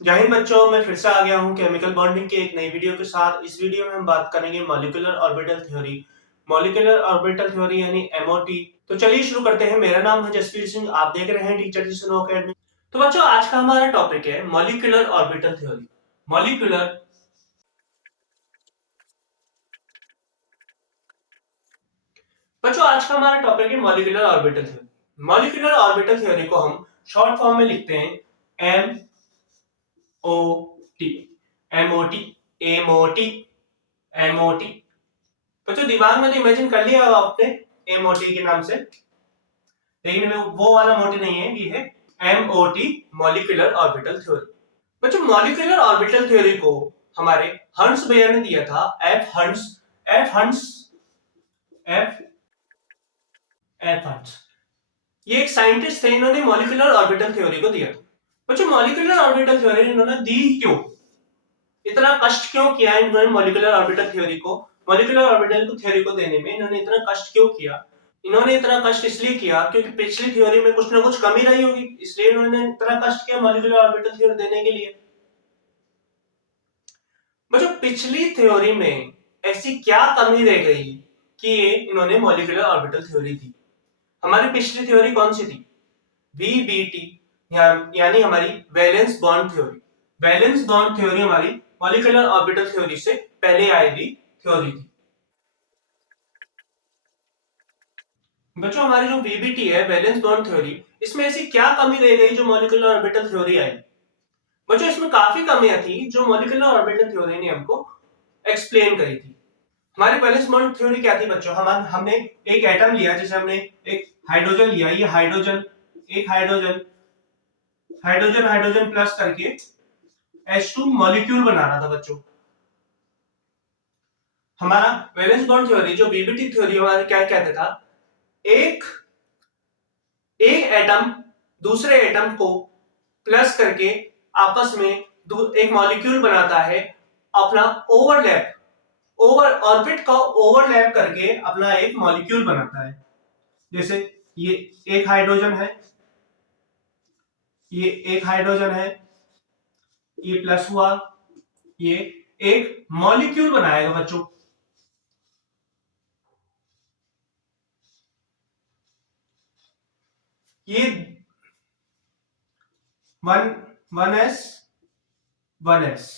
जय हिंद बच्चों, मैं फिर से आ गया हूँ केमिकल बॉन्डिंग के एक नई वीडियो के साथ। इस वीडियो में हम बात करेंगे molecular orbital theory. Molecular orbital theory यानी एमओटी। तो चलिए शुरू करते हैं। मेरा नाम है जसवीर सिंह, आप देख रहे हैं टीचर जिसनो अकेडमी। तो बच्चों, आज का हमारा टॉपिक है मॉलिक्यूलर ऑर्बिटल थ्योरी। मॉलिक्यूलर बच्चों आज का हमारा टॉपिक है molecular orbital theory. Molecular orbital theory को हम शॉर्ट फॉर्म में लिखते हैं M O T. MOT MOT MOT. बच्चों दिमाग में तो इमेजिन कर लिया होगा आपने एमओटी के नाम से, लेकिन वो वाला मोटी नहीं है, ये है एमओटी, मॉलिक्यूलर ऑर्बिटल थ्योरी। बच्चों मॉलिक्यूलर ऑर्बिटल थ्योरी को हमारे हंस भैया ने दिया था। एफ एफ हंस, ये एक साइंटिस्ट थे। इन्होंने मॉलिक्यूलर ऑर्बिटल थ्योरी को दिया था। बच्चों मॉलिक्यूलर ऑर्बिटल थ्योरी इन्होंने दी क्यों, इतना कष्ट क्यों किया इन्होंने मॉलिक्यूलर ऑर्बिटल थ्योरी को, मॉलिक्यूलर ऑर्बिटल थ्योरी को देने में इन्होंने इतना कष्ट क्यों किया? इन्होंने इतना कष्ट इसलिए किया क्योंकि पिछली थ्योरी में कुछ ना कुछ कमी रही होगी, इसलिए इन्होंने इतना कष्ट किया मॉलिक्यूलर ऑर्बिटल थ्योरी देने के लिए। बच्चों पिछली थ्योरी में ऐसी क्या कमी रह गई कि ये इन्होंने मॉलिक्यूलर ऑर्बिटल थ्योरी दी? हमारी पिछली थ्योरी कौन सी थी? वीबीटी, यानी हमारी valence bond theory. Valence bond theory हमारी मॉलिक्यूलर ऑर्बिटल थ्योरी से पहले आई हुई थ्योरी थी। बच्चों हमारी जो वीबीटी है, वैलेंस बॉन्ड थ्योरी, इसमें ऐसी क्या कमी रह गई जो मॉलिक्यूलर ऑर्बिटल थ्योरी आई? बच्चों इसमें काफी कमियां थी जो मॉलिक्यूलर ऑर्बिटल थ्योरी ने हमको एक्सप्लेन करी थी। हमारी वैलेंस बॉन्ड थ्योरी क्या थी बच्चों? हमने एक एटम लिया, जैसे हमने एक हाइड्रोजन लिया, ये हाइड्रोजन, एक हाइड्रोजन, हाइड्रोजन हाइड्रोजन प्लस करके H2 मॉलिक्यूल बनाना था बच्चों। हमारा वैलेंस बॉन्ड थ्योरी जो वीबीटी थ्योरी हमारे क्या कहते था, एक एक एटम दूसरे एटम को प्लस करके आपस में एक मॉलिक्यूल बनाता है, अपना ओवरलैप, ओवर ऑर्बिट का ओवरलैप करके अपना एक मॉलिक्यूल बनाता है। जैसे ये एक हाइड्रोजन है, ये एक हाइड्रोजन है, ये प्लस हुआ, ये एक मॉलिक्यूल बनाएगा बच्चों। ये one one S one S,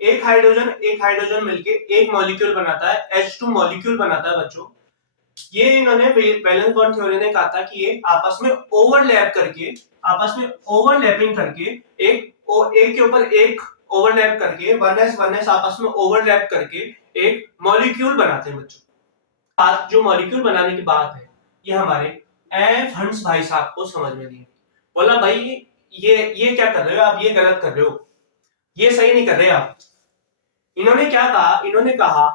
एक हाइड्रोजन मिलके एक मॉलिक्यूल बनाता है, H2 मॉलिक्यूल बनाता है बच्चों। ये इन्होंने वैलेंस बॉन्ड थ्योरी ने कहा था कि ये आपस में ओवरलैप करके, आपस में ओवरलैपिंग करके एक के ऊपर एक ओवरलैप करके, वन एस आपस में ओवरलैप करके एक मॉलिक्यूल बनाते हैं बच्चों। बात जो मॉलिक्यूल बनाने की बात है, ये हमारे एफ हंस भाई साहब को समझ में नहीं। बोला भाई ये क्या कर रहे हो आप, ये गलत कर रहे हो, ये सही नहीं कर रहे आप। इन्होंने क्या कहा? इन्होंने कहा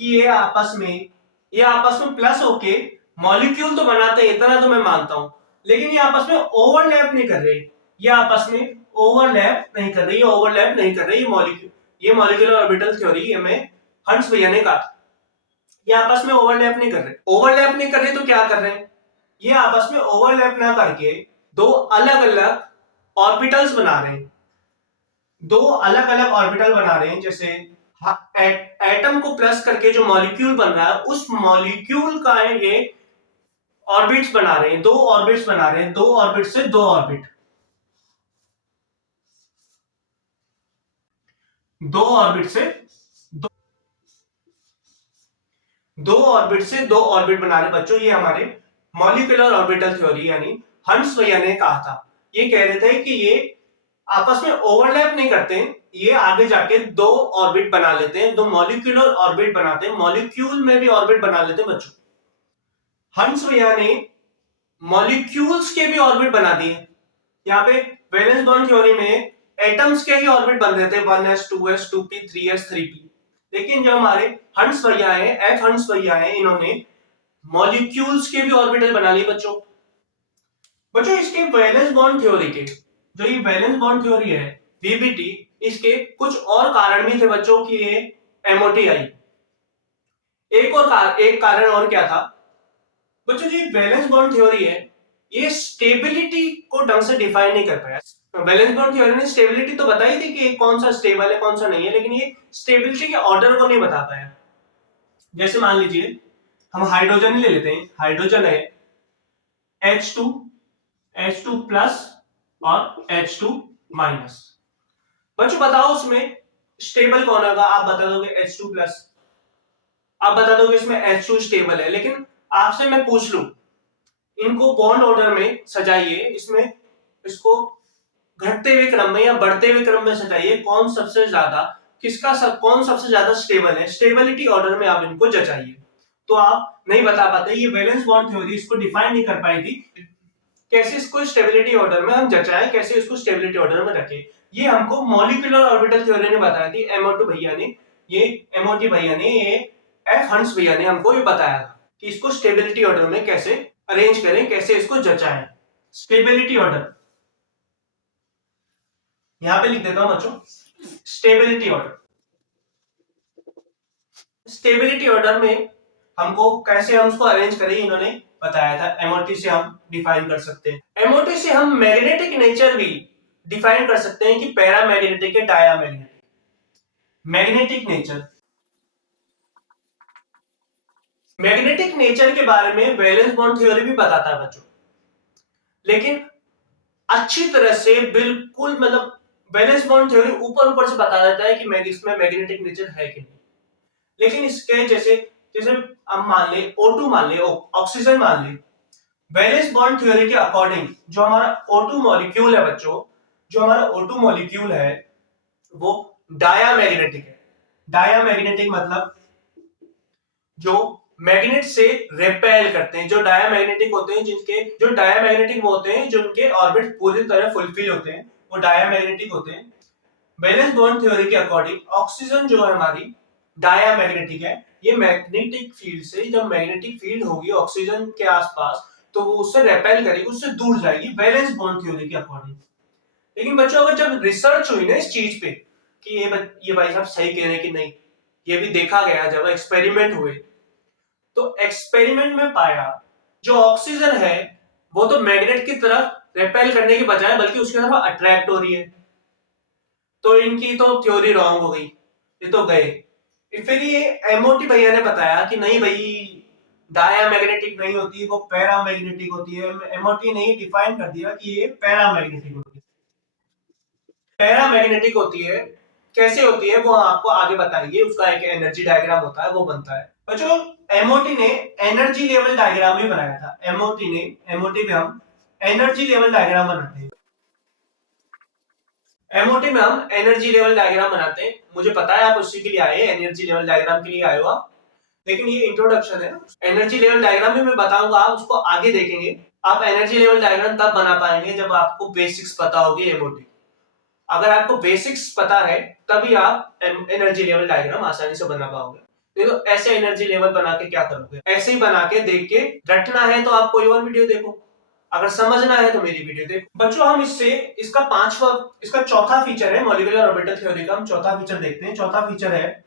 कि ये आपस में प्लस होके मॉलिक्यूल तो बनाते हैं, इतना तो मैं मानता हूं, लेकिन ये आपस में ओवरलैप नहीं कर रहे। ये आपस में ओवरलैप नहीं कर रही, ओवरलैप नहीं कर रही ये मॉलिक्यूलर ऑर्बिटल थ्योरी हमें हंस भैया ने कहा। ये आपस में ओवरलैप नहीं कर रहे। ओवरलैप नहीं कर रहे तो क्या कर रहे हैं? ये आपस में ओवरलैप ना करके दो अलग अलग ऑर्बिटल्स बना रहे हैं, दो अलग अलग ऑर्बिटल बना रहे हैं। जैसे एटम को प्लस करके जो मॉलिक्यूल बन रहा है, उस मॉलिक्यूल का ये ऑर्बिट्स बना रहे हैं, दो ऑर्बिट्स बना रहे हैं, दो ऑर्बिट से दो ऑर्बिट, दो ऑर्बिट से दो, दो ऑर्बिट से दो ऑर्बिट बना रहे बच्चों। ये हमारे मॉलिक्यूलर ऑर्बिटल थ्योरी यानी हंस भैया ने कहा था। ये कह रहे थे कि ये आपस में ओवरलैप नहीं करते, ये आगे जाके दो ऑर्बिट बना लेते हैं, दो मॉलिक्यूलर ऑर्बिट बनाते हैं, मॉलिक्यूल में भी ऑर्बिट बना लेते हैं बच्चों। हंस भैया ने मॉलिक्यूल्स के भी ऑर्बिट बना दिए। यहाँ पे वैलेंस बॉन्ड थ्योरी में एटम्स के ही ऑर्बिट बन रहे थे, 1s 2s 2p 3s 3p, लेकिन जो हमारे हंस भैया है, एफ हंस भैया है, इन्होंने मॉलिक्यूल्स के भी ऑर्बिटल बना लिए बच्चों। बच्चों इसके वैलेंस बॉन्ड थ्योरी के, जो ये वैलेंस बॉन्ड थ्योरी है वीबीटी, इसके कुछ और कारण भी थे बच्चों कि ये एमओटी आई। एक कारण और क्या था बच्चों? जी वैलेंस बॉन्ड थ्योरी है, ये स्टेबिलिटी को ढंग से डिफाइन नहीं कर पाया। वैलेंस बॉन्ड थ्योरी ने स्टेबिलिटी तो बताई थी कि कौन सा स्टेबल है कौन सा नहीं है, लेकिन ये स्टेबिलिटी के ऑर्डर को नहीं बता पाया। जैसे मान लीजिए हम हाइड्रोजन ले लेते हैं, हाइड्रोजन है H2 H2 प्लस और H2 माइनस। बच्चों बताओ उसमें स्टेबल कौन होगा? आप बता दोगे H2 प्लस, आप बता दोगे इसमें H2 स्टेबल है। लेकिन आपसे मैं पूछ लूं इनको बॉन्ड ऑर्डर में सजाइए, इसमें इसको घटते हुए क्रम में या बढ़ते हुए क्रम में सजाइए, कौन सबसे ज्यादा कौन सबसे ज्यादा स्टेबल है, स्टेबिलिटी ऑर्डर में आप इनको जचाइए। तो आप नहीं बता पाते। ये वैलेंस बॉन्ड थ्योरी इसको डिफाइन नहीं कर पाई थी, कैसे इसको स्टेबिलिटी ऑर्डर में हम जचाएं, कैसे इसको स्टेबिलिटी ऑर्डर में रखें। ये हमको मॉलिक्यूलर ऑर्बिटल थ्योरी ने बताया थी, एमओटी भैया ने, ये एफ हंस भैया ने हमको ये बताया था कि इसको स्टेबिलिटी ऑर्डर में कैसे अरेंज करें, कैसे इसको जचाएं। स्टेबिलिटी ऑर्डर यहां पे लिख देता हूं बच्चों, स्टेबिलिटी ऑर्डर। स्टेबिलिटी ऑर्डर में हमको कैसे हम उसको अरेंज करें इन्होंने बताया था। एमओटी से हम डिफाइन कर सकते हैं, एमओटी से हम मैग्नेटिक नेचर भी डिफाइन कर सकते हैं कि पैरामैग्नेटिक है diamagnetic. Magnetic nature, magnetic nature के बारे में वैलेंस बॉन्ड थ्योरी भी बताता है बच्चों, लेकिन अच्छी तरह से बिल्कुल मतलब वैलेंस बॉन्ड थ्योरी ऊपर ऊपर से बता देता है कि इसमें मैग्नेटिक नेचर है कि नहीं। लेकिन इसके जैसे जैसे हम मान ले O2 मान ले, ऑक्सीजन मान ले, वैलेंस बॉन्ड थ्योरी के अकॉर्डिंग जो हमारा O2 मॉलिक्यूल है बच्चों, जो हमारा O2 मॉलिक्यूल है वो डायामैग्नेटिक है। डायामैग्नेटिक मतलब जो मैग्नेट से रिपेल करते हैं, जो डायामैग्नेटिक होते हैं, जो डायामैग्नेटिक होते हैं, जिनके ऑर्बिट पूरी तरह फुलफिल होते हैं, वो डायामैग्नेटिक होते हैं। वैलेंस बॉन्ड थ्योरी के अकॉर्डिंग ऑक्सीजन जो है हमारी डायामैग्नेटिक है। ये मैग्नेटिक फील्ड से, जब मैग्नेटिक फील्ड होगी ऑक्सीजन के आसपास तो वो उससे रिपेल करेगी, उससे दूर जाएगी वैलेंस बॉन्ड थ्योरी के अकॉर्डिंग। लेकिन बच्चों अगर जब रिसर्च हुई ना इस चीज पे कि ये भाई साहब सही कह रहे हैं कि नहीं, ये भी देखा गया, जब एक्सपेरिमेंट हुए तो एक्सपेरिमेंट में पाया जो ऑक्सीजन है वो तो मैग्नेट की तरफ रिपेल करने के बजाय बल्कि उसकी तरफ अट्रैक्ट हो रही है। तो इनकी तो थ्योरी रॉन्ग हो गई, ये तो गए। फिर ये एमओटी भैया ने बताया कि नहीं भाई डायामैग्नेटिक नहीं होती, वो पैरामैग्नेटिक होती है। एमओटी ने डिफाइन कर दिया कि ये पैरामैग्नेटिक होती है। पैरामैग्नेटिक होती है, कैसे होती है वो आपको आगे बताएंगे, उसका एक एनर्जी डायग्राम होता है वो बनता है। बच्चों एमओटी ने एनर्जी लेवल डायग्राम भी बनाया था। एमओटी में हम एनर्जी लेवल डायग्राम बनाते हैं, एमओटी में हम एनर्जी लेवल डायग्राम बनाते हैं। मुझे पता है आप उसी के लिए आए हैं, एनर्जी लेवल डायग्राम के लिए आए हो आप, लेकिन ये इंट्रोडक्शन है। एनर्जी लेवल डायग्राम भी मैं बताऊंगा, आप उसको आगे देखेंगे। आप एनर्जी लेवल डायग्राम तब बना पाएंगे जब आपको बेसिक्स पता होगी एमओटी। अगर आपको बेसिक्स पता है तभी आप एनर्जी लेवल डायग्राम आसानी से बना पाओगे। देखो ऐसे एनर्जी लेवल बना के क्या करोगे, ऐसे ही बना के देख के रटना है तो आप कोई और वीडियो देखो, अगर समझना है तो मेरी वीडियो देखो। बच्चों हम इसका चौथा फीचर है मॉलिक्यूलर ऑर्बिटल थ्योरी का, हम चौथा फीचर देखते हैं। चौथा फीचर है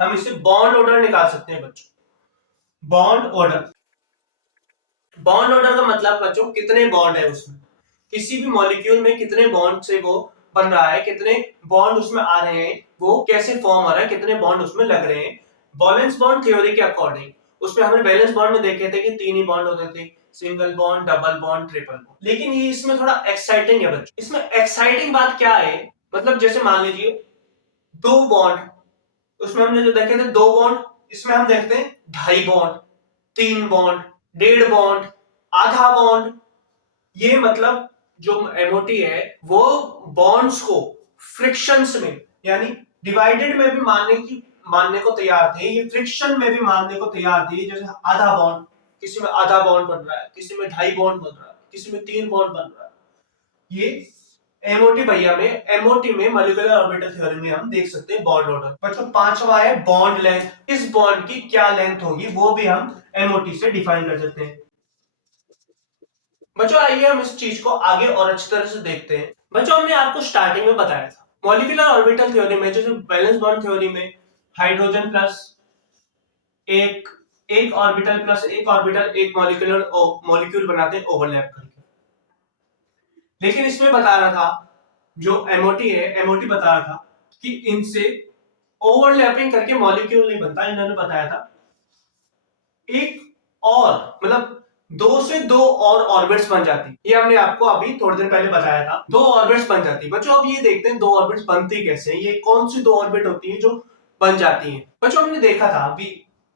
हम इससे बॉन्ड ऑर्डर निकाल सकते हैं बच्चों। बॉन्ड ऑर्डर, बॉन्ड ऑर्डर का मतलब बच्चों कितने बॉन्ड है उसमें, किसी भी मॉलिक्यूल में कितने बॉन्ड से वो बन रहा है, कितने बॉन्ड उसमें आ रहे हैं, वो कैसे फॉर्म हो रहा है, कितने बॉन्ड उसमें लग रहे हैं। वैलेंस बॉन्ड थ्योरी के अकॉर्डिंग उसमें हमने वैलेंस बॉन्ड में देखे थे कि 3 ही बॉन्ड होते थे, single bond, double bond, triple bond. लेकिन ये इसमें थोड़ा एक्साइटिंग है बच्चों। इसमें एक्साइटिंग बात क्या है, मतलब जैसे मान लीजिए 2 बॉन्ड, उसमें हमने जो देखे थे 2 बॉन्ड, इसमें हम देखते हैं 2.5 बॉन्ड, 3 बॉन्ड, 1.5 बॉन्ड, आधा बॉन्ड। ये मतलब जो एमओटी है वो बॉन्ड्स को फ्रिक्शंस में यानी डिवाइडेड में भी मानने को तैयार थे, ये फ्रिक्शन में भी मानने को तैयार थे। जैसे आधा बॉन्ड, किसी में आधा बॉन्ड बन रहा है, किसी में 2.5 बॉन्ड बन रहा है, किसी में 3 बॉन्ड बन रहा है। ये एमओटी भैया में, एमओटी में मॉलिक्यूलर ऑर्बिटल थ्योरी में हम देख सकते हैं बॉन्ड ऑर्डर। बच्चों पांचवा है बॉन्ड लेंथ। इस बॉन्ड की क्या लेंथ होगी वो भी हम एमओटी से डिफाइन कर सकते हैं। बच्चों आइए हम इस चीज को आगे और अच्छी तरह से देखते हैं। बच्चों हमने आपको स्टार्टिंग में बताया था मॉलिक्यूलर ऑर्बिटल थ्योरी में, जैसे वैलेंस बॉन्ड थ्योरी में हाइड्रोजन प्लस एक ऑर्बिटल प्लस एक ऑर्बिटल एक मॉलिक्यूल बनाते हैं ओवरलैप करके। लेकिन इसमें बता रहा था जो एमओटी है, एमओटी बता रहा था कि इनसे ओवरलैपिंग करके मॉलिक्यूल नहीं बनता। इन्होंने बताया था एक और मतलब दो से दो और ऑर्बिट्स बन जाती। ये हमने आपको अभी थोड़ी देर पहले बताया था, दो ऑर्बिट्स बन जाती। बच्चों अब ये देखते हैं दो ऑर्बिट्स बनती कैसे, ये कौन सी दो ऑर्बिट होती है जो बन जाती हैं। बच्चों हमने देखा था अभी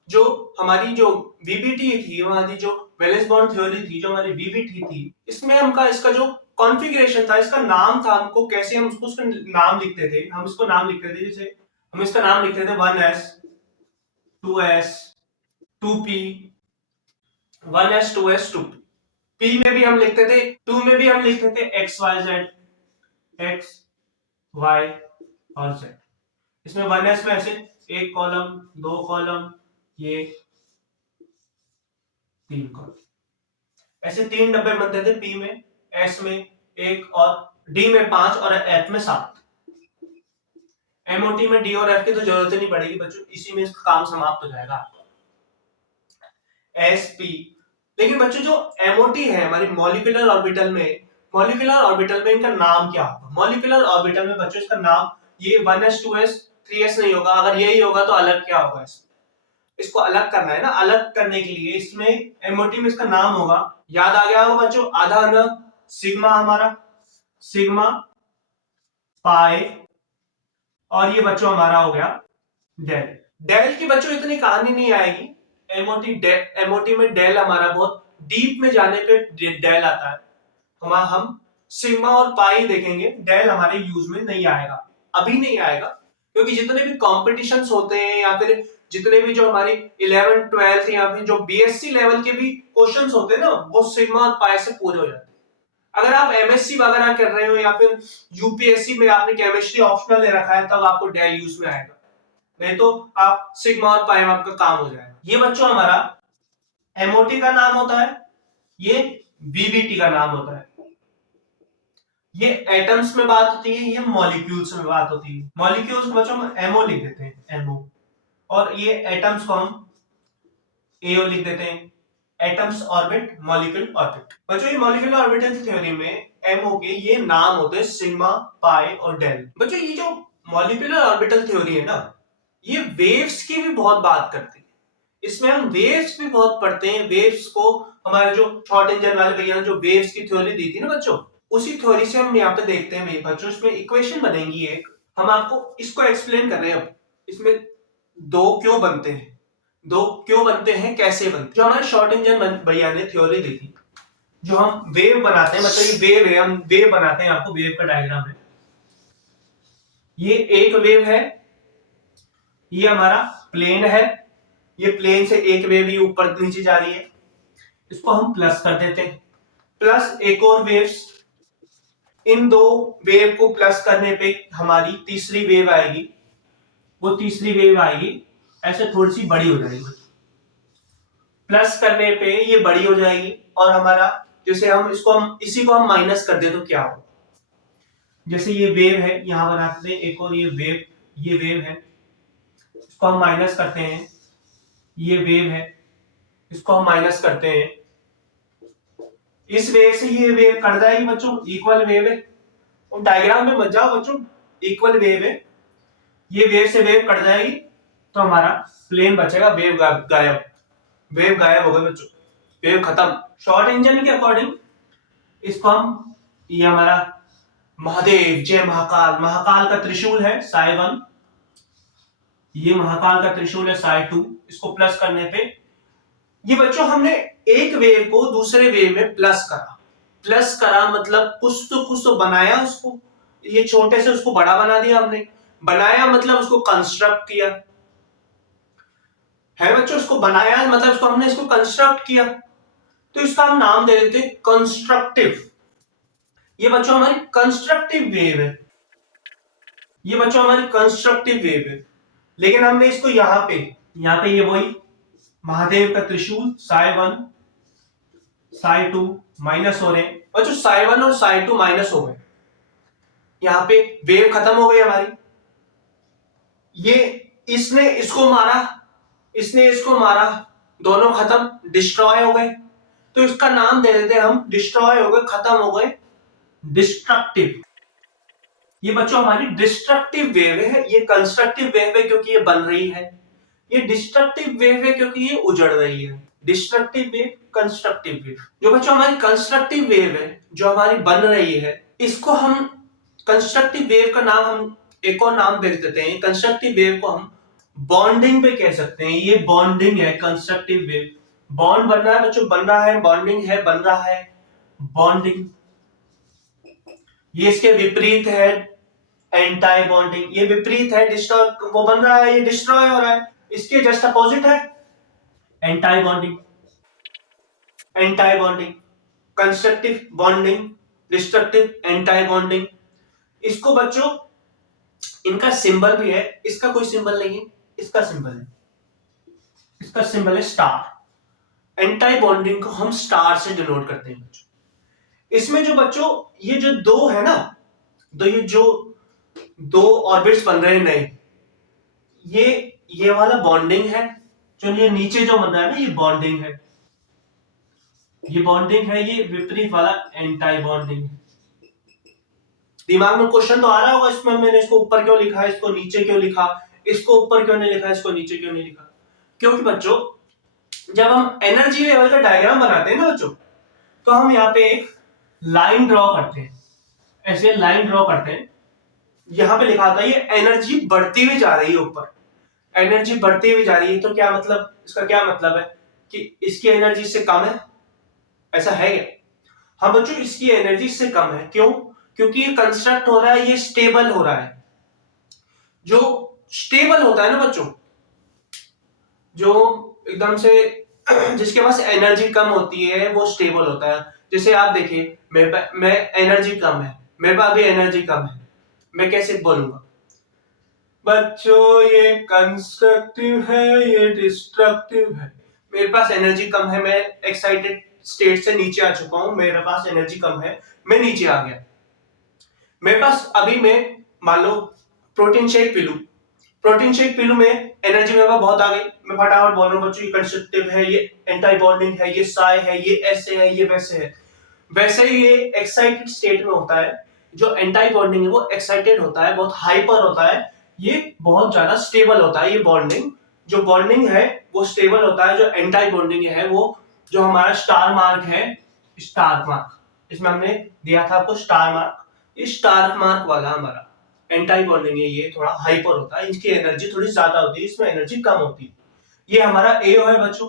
जो हमारी जो वीबीटी थी, हमारी जो वैलेंस बॉन्ड थ्योरी थी, जो हमारी वीबीटी थी, इसमें हमका इसका जो कॉन्फ़िगरेशन था, इसका नाम था, हमको कैसे हम उसको नाम लिखते थे। हम इसको नाम लिखते थे, जैसे हम इसका नाम लिखते थे 1s 2s 2p 1s 2s 2p। p में भी हम लिखते थे, 2 में भी हम लिखते थे x y z, x y और z। इसमें 1s में ऐसे एक कॉलम, दो कॉलम, ये तीन कॉलम, ऐसे तीन डब्बे बनते थे। p में, s में एक और d में 5 और f में 7। MOT में d और f की तो जरूरत ही नहीं पड़ेगी बच्चों, इसी में इसका काम समाप्त हो जाएगा आपका sp। लेकिन बच्चों जो MOT है हमारी मॉलिक्यूलर ऑर्बिटल में, मॉलिक्यूलर ऑर्बिटल में इनका नाम क्या होगा? मॉलिक्यूलर ऑर्बिटल में बच्चों इसका नाम ये 1s 2s 3s नहीं होगा। अगर यही होगा तो अलग क्या होगा? इसको अलग करना है ना, अलग करने के लिए इसमें MOT में इसका नाम होगा, याद आ गया होगा बच्चों, आधा न सिग्मा, हमारा सिग्मा पाई, और ये बच्चों हमारा हो गया डेल। डेल की बच्चों इतनी कहानी नहीं आएगी। एमओटी में डेल हमारा बहुत डीप में जाने पे डेल आता है। हम सिग्मा और पाई देखेंगे, डेल हमारे यूज में नहीं आएगा, अभी नहीं आएगा, क्योंकि जितने भी कॉम्पिटिशन्स होते हैं या फिर जितने भी जो हमारी 11th 12th या फिर जो बीएससी लेवल के भी क्वेश्चंस होते हैं ना, वो सिग्मा और पाई से पूरे हो जाते हैं। अगर आप एमएससी वगैरह कर रहे हो या फिर यूपीएससी में आपने केमिस्ट्री ऑप्शनल ले रखा है, तब आपको डेल यूज में आएगा, नहीं तो आप सिग्मा और पाई में आपका काम हो जाएगा। ये बच्चों हमारा एमओटी का नाम होता है, ये वीबीटी का नाम होता है। ये एटम्स में बात होती है, ये मॉलिक्यूल्स में बात होती है। मॉलिक्यूल्स बच्चों हम एमओ लिख देते हैं, एमओ, और ये एटम्स को हम एओ लिख देते हैं, एटम्स ऑर्बिट मॉलिक्यूल ऑर्बिट। बच्चों ये मॉलिक्यूलर ऑर्बिटल थ्योरी में एमओ के ये नाम होते हैं सिग्मा, पाई और डेल। बच्चों ये जो मॉलिक्यूलर ऑर्बिटल थ्योरी है ना, ये वेव्स की भी बहुत बात करती है। इसमें हम वेव्स भी बहुत पढ़ते हैं। वेव्स को हमारे जो शॉर्ट इंजन वाले भैया ने जो वेव्स की थ्योरी दी थी ना बच्चों, उसी थ्योरी से हम यहाँ पे देखते हैं बच्चों, इसमें इक्वेशन बनेगी एक, हम आपको इसको एक्सप्लेन कर रहे हैं। अब इसमें दो क्यों बनते हैं, दो क्यों बनते हैं, कैसे बनते हैं। जो हमारे शॉर्ट इंजन भैया ने थ्योरी दी थी, जो हम वेव बनाते हैं, मतलब ये वेव है, हम वेव बनाते हैं, आपको वेव का डायग्राम है, ये एक वेव है, ये हमारा प्लेन है, ये प्लेन से एक वेव ही ऊपर नीचे जा रही है, इसको हम प्लस कर देते हैं, प्लस एक और वेव्स, इन दो वेव को प्लस करने पे हमारी तीसरी वेव आएगी, वो तीसरी वेव आएगी ऐसे थोड़ी सी बड़ी हो जाएगी, प्लस करने पे ये बड़ी हो जाएगी, और हमारा जैसे हम इसी को हम माइनस कर दे तो क्या हो, जैसे ये वेव है, यहां बनाते हैं एक और ये वेव है, इसको हम माइनस करते हैं, ये वेव है, इसको हम माइनस करते हैं, इस वेव से ये वेव कट जाएगी बच्चों, इक्वल वेव है, और डायग्राम में मत जाओ बच्चों, इक्वल वेव है, ये वेव से वेव कट जाएगी तो हमारा प्लेन बचेगा, वेव गायब, वेव गायब हो गई बच्चों, वेव खत्म। शॉर्ट इंजन के अकॉर्डिंग इसको हम, ये हमारा महादेव, जय महाकाल, महाकाल का त्रिशूल है साई 1, ये महाकाल का त्रिशूल है साई 2, इसको प्लस करने पे ये बच्चों हमने एक वेव को दूसरे वेव में प्लस करा मतलब कुछ तो बनाया उसको, ये छोटे से उसको बड़ा बना दिया हमने, बनाया मतलब उसको कंस्ट्रक्ट किया है बच्चों, उसको बनाया मतलब उसको हमने इसको कंस्ट्रक्ट किया, तो इसका हम नाम दे देते हैं कंस्ट्रक्टिव। ये बच्चों हमारी कंस्ट्रक्टिव वेव है, ये बच्चों हमारी कंस्ट्रक्टिव वेव है। लेकिन हमने इसको यहाँ पे ये वही महादेव का त्रिशूल साई 1 साई 2 माइनस हो रहे हैं बच्चों, साई 1 और साई 2 माइनस हो गए, यहाँ पे वेव खत्म हो गई हमारी, ये इसने इसको मारा, इसने इसको मारा, दोनों खत्म, डिस्ट्रॉय हो गए, तो इसका नाम दे देते हम, डिस्ट्रॉय हो गए, खत्म हो गए, डिस्ट्रक्टिव। ये बच्चों हमारी डिस्ट्रक्टिव वेव है। ये कंस्ट्रक्टिव वेव है क्योंकि ये बन रही है, ये डिस्ट्रक्टिव वेव है क्योंकि ये उजड़ रही है। Destructive wave, constructive wave. जो बच्चों हमारी कंस्ट्रक्टिव वेव है, जो हमारी बन रही है, इसको हम कंस्ट्रक्टिव वेव का नाम हम एक और नाम दे देते हैं। कंस्ट्रक्टिव वेव को हम बॉन्डिंग पे कह सकते हैं। ये बॉन्डिंग है, कंस्ट्रक्टिव वेव। बॉन्ड बन रहा है बच्चों, बन रहा है, बॉन्डिंग है, बन रहा है, बॉन्डिंग। ये इसके विपरीत है, एंटाई बॉन्डिंग। ये विपरीत है, डिस्ट्रॉय, वो बन रहा है, ये डिस्ट्रॉय हो रहा है। इसके जस्ट अपोजिट है anti bonding. Anti bonding, constructive bonding, destructive anti bonding. इसको बच्चों इनका सिंबल भी है, इसका कोई सिंबल नहीं है, इसका सिंबल है, इसका सिंबल है स्टार। एंटाई बॉन्डिंग को हम स्टार से डिनोट करते हैं बच्चों। इसमें जो बच्चों ये जो दो है ना, तो ये जो दो ऑर्बिट्स बन रहे हैं नए, ये वाला बॉन्डिंग है। जो ये नीचे जो बन रहा है ना, ये बॉन्डिंग है, ये बॉन्डिंग है। ये विपरीत वाला एंटाई बॉन्डिंग है। दिमाग में क्वेश्चन तो आ रहा होगा, इसमें मैंने इसको ऊपर क्यों लिखा, इसको नीचे क्यों लिखा, इसको ऊपर क्यों नहीं लिखा, इसको नीचे क्यों नहीं लिखा? क्योंकि बच्चों जब हम एनर्जी लेवल का डायग्राम बनाते हैं ना बच्चों, तो हम यहाँ पे एक लाइन ड्रॉ करते हैं, ऐसे लाइन ड्रॉ करते हैं। यहाँ पे लिखा था ये एनर्जी बढ़ती हुई जा रही है ऊपर, एनर्जी बढ़ती हुई जा रही है। तो क्या मतलब, इसका क्या मतलब है कि इसकी एनर्जी इससे कम है, ऐसा है क्या? हाँ बच्चों, इसकी एनर्जी इससे कम है। क्यों? क्योंकि ये कंस्ट्रक्ट हो रहा है, ये स्टेबल हो रहा है। जो स्टेबल होता है ना बच्चों, जो एकदम से जिसके पास एनर्जी कम होती है वो स्टेबल होता है। जैसे आप देखिए, मैं एनर्जी कम है, मेरे पास भी एनर्जी कम है, मैं कैसे बोलूंगा बच्चों ये कंस्ट्रक्टिव है, ये डिस्ट्रक्टिव है। मेरे पास एनर्जी कम है, मैं एक्साइटेड स्टेट से नीचे आ चुका हूं, मेरे पास एनर्जी कम है, मैं नीचे आ गया। मेरे पास अभी मैं मान लो प्रोटीन शेक पी लूं, प्रोटीन शेक पी लूं, में एनर्जी मेरे पास बहुत आ गई, मैं फटाफट बोल रहा हूं बच्चों ये कंस्ट्रक्टिव है, ये एंटाई बॉन्डिंग है, ये साई है, ये ऐसे है, ये वैसे है। वैसे ही ये एक्साइटेड स्टेट में होता है। जो एंटाई बॉन्डिंग है वो एक्साइटेड होता है, बहुत हाइपर होता है, ये बहुत ज्यादा स्टेबल होता है। ये बॉन्डिंग, जो बॉन्डिंग है वो स्टेबल होता है। जो एंटाई बॉन्डिंग है वो, जो हमारा स्टार मार्क है, स्टार मार्क, इसमें हमने दिया था आपको स्टार मार्क, ये स्टार मार्क वाला हमारा एंटाई बॉन्डिंग है, ये थोड़ा हाइपर होता है, इसकी एनर्जी थोड़ी ज्यादा होती है, इसमें एनर्जी कम होती है। ये हमारा एओ है बच्चों,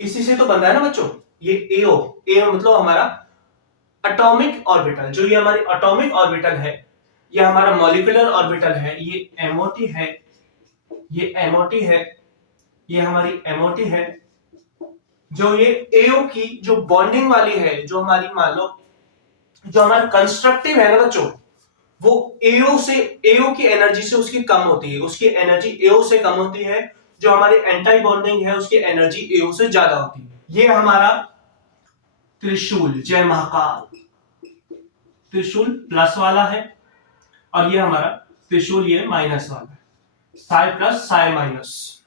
इसी से तो बन रहा है ना बच्चों ये एओ। एओ मतलब हमारा एटॉमिक ऑर्बिटल। जो ये हमारी एटॉमिक ऑर्बिटल है, ये हमारा मॉलिक्यूलर ऑर्बिटल है, ये एमओटी है, ये एमओटी है, ये हमारी एमओटी है। जो ये एओ की जो बॉन्डिंग वाली है, जो हमारी मान लो जो हमारा कंस्ट्रक्टिव है ना बच्चों, वो एओ से, एओ की एनर्जी से उसकी कम होती है, उसकी एनर्जी एओ से कम होती है। जो हमारी एंटाई बॉन्डिंग है उसकी एनर्जी एओ से ज्यादा होती है। ये हमारा त्रिशूल, जय महाकाल, त्रिशूल प्लस वाला है, और ये हमारा त्रिशूल ये माइनस वाला है, Sai plus psi minus,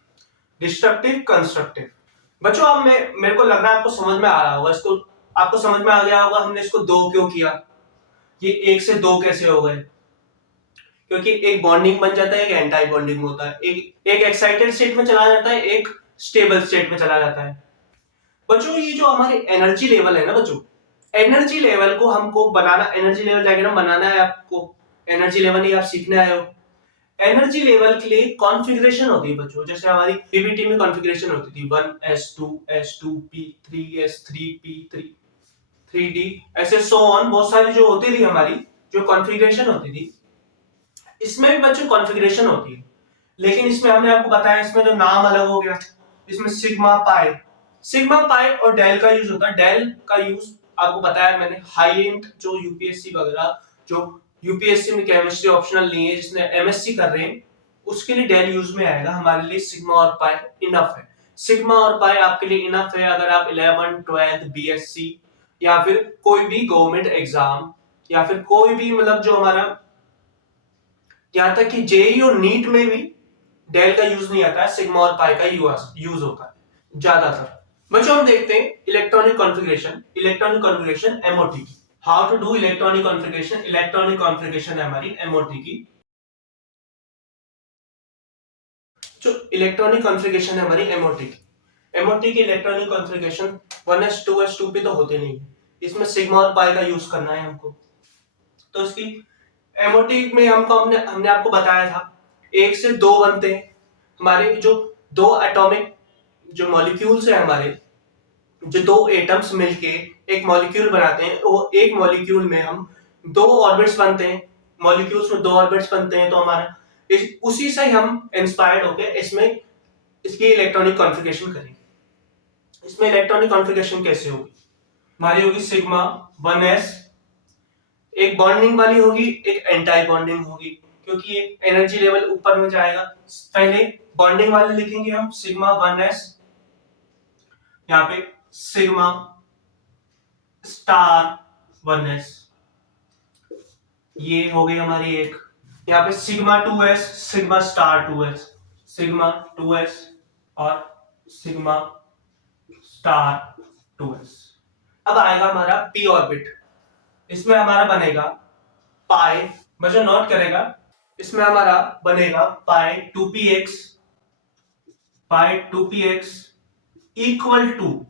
destructive constructive. बच्चों अब मेरे को लग रहा है आपको समझ में आ रहा होगा, इसको आपको समझ में आ गया होगा हमने इसको दो क्यों किया, ये एक से दो कैसे हो गए। क्योंकि एक बॉन्डिंग बन जाता है, एक एंटाई बॉन्डिंग होता है, एक एक्साइटेड स्टेट में चला जाता है, एक स्टेबल स्टेट में चला जाता है। बच्चों ये जो हमारी एनर्जी लेवल है ना बच्चों, एनर्जी लेवल को हमको बनाना, एनर्जी लेवल डायग्राम बनाना है आपको, एनर्जी लेवल ही आप सीखने आए हो। एनर्जी लेवल के लिए कॉन्फ़िगरेशन होती है बच्चों, जैसे हमारी पीबीटी में कॉन्फ़िगरेशन होती थी 1s2 s2 p3 s3 p3 3d, ऐसे सो ऑन, बहुत सारी जो होती थी हमारी जो कॉन्फ़िगरेशन होती थी। इसमें भी बच्चों कॉन्फ़िगरेशन होती है, लेकिन इसमें हमने आपको बताया इसमें जो नाम अलग हो गया, इसमें सिग्मा पाई, सिग्मा पाई और डेल का यूज होता है। डेल का यूज आपको बताया मैंने, हाई एंड जो यूपीएससी वगैरह, जो यूपीएससी में केमिस्ट्री ऑप्शनल नहीं है, जिसने एमएससी कर रहे हैं उसके लिए डेल यूज में आएगा। हमारे लिए सिग्मा और पाई इनफ है, सिग्मा और पाई आपके लिए इनफ है अगर आप 11 12 बीएससी या फिर कोई भी गवर्नमेंट एग्जाम, या फिर कोई भी मतलब जो हमारा, यहां तक कि जेई और नीट में भी डेल का यूज नहीं आता है, सिग्मा और पाई का यूज होता है। ज्यादातर। बच्चों हम देखते हैं इलेक्ट्रॉनिक कॉन्फ़िगरेशन एमओटी की। How to do electronic configuration है हमारी एमओटी की। जो इलेक्ट्रॉनिक कॉन्फ़िगरेशन है हमारी एमओटी की electronic configuration 1s 2s 2p तो होते नहीं है, इसमें सिग्मा और पाई का यूज करना है हमको। तो इसकी एमओटी में हमने आपको बताया था एक से दो बनते हैं। हमारे जो दो एटॉमिक जो मॉलिक्यूल्स है हमारे, जो दो एटम्स मिलके एक मॉलिक्यूल बनाते हैं, वो एक मॉलिक्यूल में हम दो ऑर्बिट्स बनते हैं, मॉलिक्यूल्स में दो ऑर्बिट्स बनते हैं। तो हमारा उसी से हम इंस्पायर्ड होके इसमें इसकी इलेक्ट्रॉनिक कॉन्फ़िगरेशन करेंगे। इसमें इलेक्ट्रॉनिक कॉन्फ़िगरेशन कैसे होगी? हमारी होगी सिग्मा 1s, एक बॉन्डिंग वाली होगी, एक एंटी बॉन्डिंग होगी, क्योंकि ये एनर्जी लेवल ऊपर में जाएगा। पहले बॉन्डिंग वाली लिखेंगे हम सिग्मा 1s, यहाँ पे सिग्मा स्टार 1s, ये हो गई हमारी एक। यहाँ पे sigma 2s, sigma star 2s, sigma 2s और सिग्मा स्टार 2s। अब आएगा हमारा p ऑर्बिट, इसमें हमारा बनेगा पाई, बच्चों नोट करेगा, इसमें हमारा बनेगा पाई 2px, pi 2px equal to,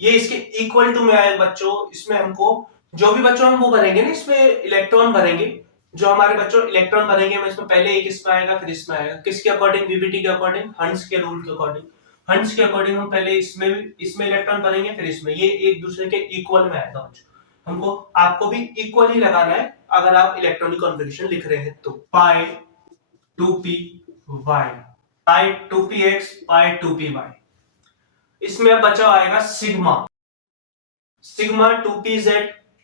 ये इसके इक्वल टू में आएगा बच्चों। इसमें हमको जो भी बच्चों हम वो भरेंगे ना, इसमें इलेक्ट्रॉन भरेंगे, जो हमारे बच्चों इलेक्ट्रॉन भरेंगे, हम इसमें पहले एक इसमें आएगा फिर इसमें आएगा, किसके अकॉर्डिंग? वीबीटी के अकॉर्डिंग, हंस के रूल के अकॉर्डिंग। हंस के अकॉर्डिंग हम पहले इसमें इलेक्ट्रॉन भरेंगे फिर इसमें, ये एक दूसरे के इक्वल में आएगा बच्चों। हमको आपको भी इक्वल ही लगाना है अगर आप इलेक्ट्रॉनिक कॉन्फ़िगरेशन लिख रहे हैं तो। पाई 2p y, पाई 2px, पाई 2py। इसमें अब बचा आएगा सिग्मा, सिग्मा 2pz।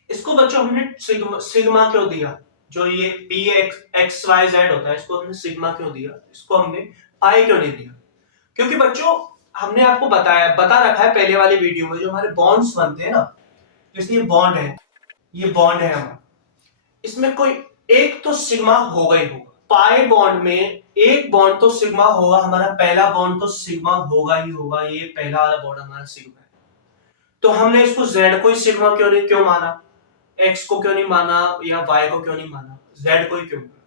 इसको बच्चों हमने सिग्मा क्यों दिया? जो ये p x y z होता है, इसको हमने सिग्मा क्यों दिया? इसको हमने पाई क्यों नहीं दिया? क्योंकि बच्चों हमने आपको बता रखा है पहले वाली वीडियो में, जो हमारे बॉन्ड्स बनते हैं ना, जैसे ये बॉन्ड है, ये बॉन्ड है हमारा, इसमें कोई एक तो सिग्मा होगा ही होगा। पाई बॉन्ड में एक बॉन्ड तो सिग्मा होगा, हमारा पहला बॉन्ड तो सिग्मा होगा ही होगा, ये पहला वाला बॉन्ड हमारा सिग्मा है। तो हमने इसको z को ही सिग्मा क्यों माना, x को क्यों नहीं माना या y को क्यों नहीं माना, z को ही क्यों माना?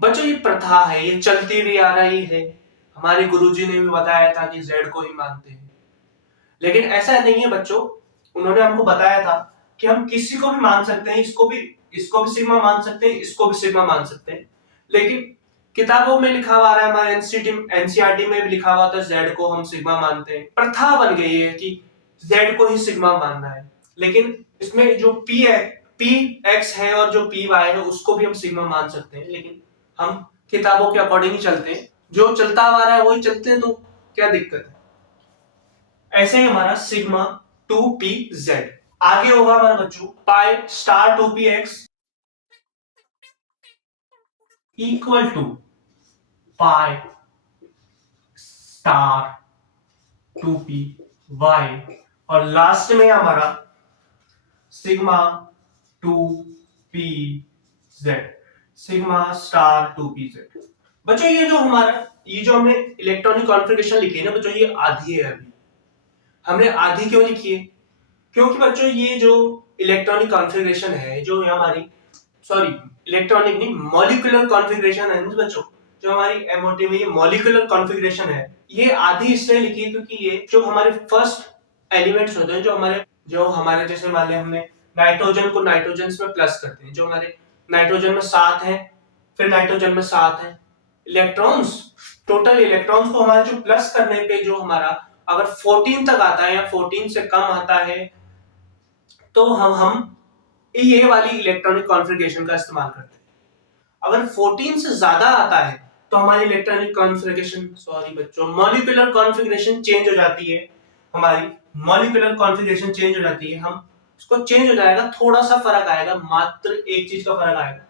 बच्चों ये प्रथा है, ये चलती भी आ रही है, हमारे गुरुजी ने भी बताया था कि z को ही मानते हैं। लेकिन ऐसा नहीं है बच्चों, उन्होंने हमको बताया था कि हम किसी को भी मान सकते हैं, इसको भी सिग्मा मान सकते हैं, इसको भी सिग्मा मान सकते हैं। लेकिन किताबों में लिखा हुआ है, हमारे एनसीईआरटी में भी लिखा हुआ था z को हम सिग्मा मानते हैं। प्रथा बन गई है कि z को ही सिग्मा मानना है। लेकिन इसमें जो p x है और जो py है उसको भी हम सिग्मा मान सकते हैं, लेकिन हम किताबों के अकॉर्डिंग ही चलते हैं, जो चलता आ रहा है वही चलते हैं, तो क्या दिक्कत है? ऐसे ही हमारा सिग्मा 2pz आगे होगा हमारा बच्चों pi star 2px equal to pi star 2py, और लास्ट में हमारा sigma 2pz, sigma star 2pz। बच्चों ये जो हमने इलेक्ट्रॉनिक कॉन्फ़िगरेशन लिखी है ना बच्चों, ये आधी है। अभी हमने आधी क्यों लिखी है? क्योंकि बच्चों ये जो इलेक्ट्रॉनिक कॉन्फ़िगरेशन है, जो हमारी इलेक्ट्रॉनिक नहीं, मॉलिक्यूलर कॉन्फ़िगरेशन है बच्चों, जो हमारी एमओटी में ये मॉलिक्यूलर कॉन्फ़िगरेशन है, ये आधी इसलिए लिखी है क्योंकि ये जो हमारे फर्स्ट एलिमेंट्स होते हैं, जो हमारे जैसे मान लिया हमने नाइट्रोजन को नाइट्रोजन में प्लस करते हैं, जो हमारे नाइट्रोजन में 7 है, फिर नाइट्रोजन में 7 है इलेक्ट्रॉन्स, टोटल इलेक्ट्रॉन्स को हमारे जो प्लस करने पे जो हमारा अगर 14 तक आता है या 14 से कम आता है, तो हम ये वाली इलेक्ट्रॉनिक कॉन्फ़िगरेशन का इस्तेमाल करते हैं। अगर 14 से ज्यादा आता है तो हमारी electronic configuration molecular configuration change हो जाती है, हमारी मॉलिक्यूलर कॉन्फ़िगरेशन चेंज हो जाती है। हम उसको चेंज हो जाएगा, थोड़ा सा फर्क आएगा, मात्र एक चीज का फर्क आएगा,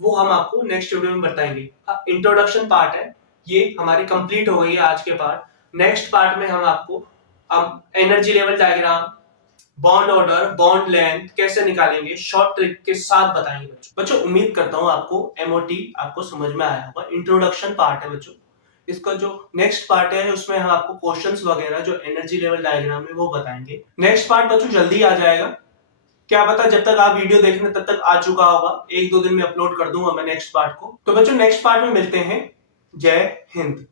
वो हम आपको नेक्स्ट वीडियो में बताएंगे। इंट्रोडक्शन पार्ट है ये हमारी कंप्लीट हो गई है आज के पार्ट। नेक्स्ट पार्ट में हम आपको energy level diagram, bond order, bond length कैसे निकालेंगे शॉर्ट ट्रिक के साथ बताएंगे बच्चों। उम्मीद करता हूं आपको एमओटी आपको समझ में आया होगा। इंट्रोडक्शन पार्ट है बच्चों, इसका जो नेक्स्ट पार्ट है उसमें हम आपको क्वेश्चंस वगैरह जो एनर्जी लेवल डायग्राम है वो बताएंगे। नेक्स्ट पार्ट बच्चों जल्दी आ जाएगा, क्या पता जब तक आप वीडियो देख रहे हैं तब तक आ चुका होगा, 1-2 दिन में अपलोड कर दूंगा मैं नेक्स्ट पार्ट को। तो बच्चों नेक्स्ट पार्ट में मिलते हैं। जय हिंद।